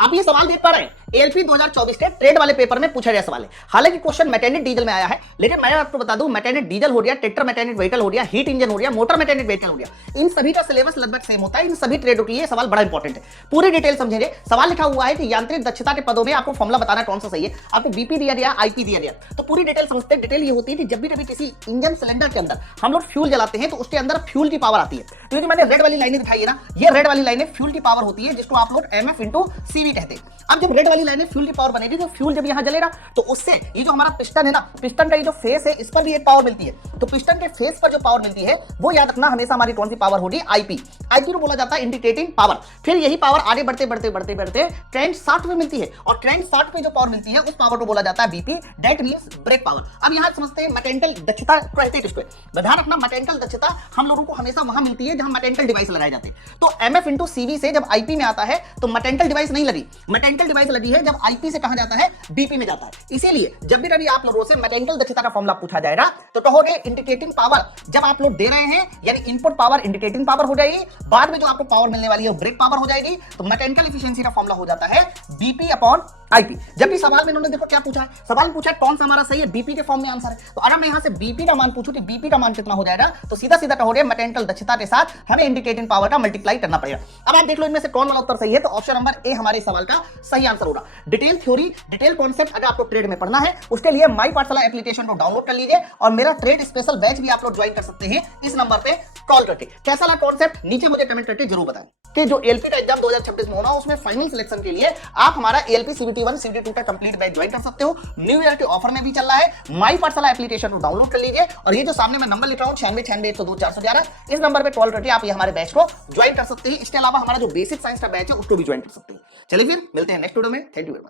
आप ये सवाल देख पा रहे हैं, एएलपी 2024 के ट्रेड वाले पेपर में पूछा गया सवाल है। हालांकि क्वेश्चन मैटेनिट डीजल में आया है, लेकिन मैं आपको बता दूं मैटेनिट डीजल हो गया, टेट्रा मैटेनिट व्हीकल हो गया, हीट इंजन हो गया, मोटर मैटेनिट व्हीकल हो गया, इन सभी का सिलेबस लगभग सेम होता है। इन सभी ट्रेडों के लिए सवाल बड़ा इंपॉर्टेंट है, पूरी डिटेल समझेंगे। सवाल लिखा हुआ है कि यांत्रिक दक्षता के पदों में आपको फॉर्मूला बताना कौन सा सही है। आपको बीपी दिया गया, आईपी दिया गया, तो पूरी डिटेल समझते हैं। डिटेल ये होती है कि जब भी कभी किसी इंजन सिलेंडर के अंदर हम लोग फ्यूल जलाते हैं तो उसके अंदर फ्यूल की पावर आती है। क्योंकि मैंने रेड वाली लाइनें दिखाई है ना, ये रेड वाली लाइनें फ्यूल की पावर होती है, जिसको आप लोग एमएफ इंटू सीवी कहते हैं। अब जब रेड वाली लाइनें फ्यूल की पावर बनेगी, तो फ्यूल जब यहां जलेगा तो उससे ये जो हमारा पिस्टन है ना, पिस्टन का ये जो फेस है, इस पर भी एक पावर मिलती है। तो पिस्टन के फेस पर जो पावर मिलती है वो याद रखना हमेशा हमारी कौन सी पावर होगी, आईपी। आईपी को बोला जाता है इंडिकेटिंग पावर। फिर यही पावर आगे बढ़ते बढ़ते बढ़ते बढ़ते ट्रेंड 60 में मिलती है, और ट्रेंड 60 में जो पावर मिलती है उस पावर को बोला जाता है BP, that means brake power. अब यहां समझते हैं मैकेनिकल दक्षता कहते हैं किसको। ध्यान रखना, मैकेनिकल दक्षता हम लोगों को हमेशा वहां मिलती है जहां मैकेनिकल डिवाइस लगाए जाते हैं। तो एमएफ इंटू सीवी से जब आईपी में आता है तो मैकेनिकल डिवाइस नहीं लगी, मैकेनिकल डिवाइस लगी है जब आईपी से कहां जाता है, बीपी में जाता है। इसीलिए जब भी कभी आप लोगों से मैकेनिकल दक्षता का फॉर्मूला पूछा जाएगा तो कहोगे इंडिकेटिंग पावर। जब आप लोग दे रहे हैं यानी इनपुट पावर इंडिकेटिंग पावर हो जाएगी, बाद में जो आपको पावर मिलने वाली है वो ब्रेक पावर हो जाएगी। तो मैकेनिकल एफिशिएंसी का फॉर्मूला हो जाता है बीपी अपॉन आईपी। जब भी सवाल में इन्होंने देखो क्या पूछा है, सवाल पूछा है कौन सा हमारा सही है, बीपी के फॉर्म में आंसर है। तो अगर मैं यहां से बीपी का मान पूछूं कि बीपी का मान कितना हो जाएगा, तो सीधा सीधा कहोगे मैकेनिकल दक्षता के साथ हमें इंडिकेटिंग पावर का मल्टीप्लाई करना पड़ेगा। अब आप देख लो इनमें से कौन वाला उत्तर सही है, तो ऑप्शन नंबर ए हमारे सवाल का सही आंसर होगा। डिटेल थ्योरी, डिटेल कॉन्सेप्ट अगर आपको ट्रेड में पढ़ना है, उसके लिए माई पाठशाला एप्लीकेशन को डाउनलोड कर लीजिए, और मेरा ट्रेड स्पेशल बैच भी आप लोग ज्वाइन कर सकते हैं इस नंबर पे कॉल करके। कैसा लगा कॉन्सेप्ट नीचे मुझे कमेंट करके जरूर बताएं कि जो एलपी का एग्जाम 2026 में होना उसमें फाइनल सिलेक्शन के लिए आप हमारा एलपी सीबीटी 1 सीबीटी 2 का कंप्लीट बैच ज्वाइन कर सकते हो। न्यू ईयर के ऑफर में भी चल रहा है। माई पाठशाला एप्लीकेशन को डाउनलोड कर लीजिए, और ये जो सामने मैं नंबर लिख रहा हूं 9696102411, इस नंबर पे कॉल करके आप ये हमारे बैच को ज्वाइन कर सकते हैं। इसके अलावा हमारा जो बेसिक साइंस का बैच है उसको भी ज्वाइन कर सकते हैं। चलिए फिर मिलते हैं नेक्स्ट वीडियो में। Thank you very much.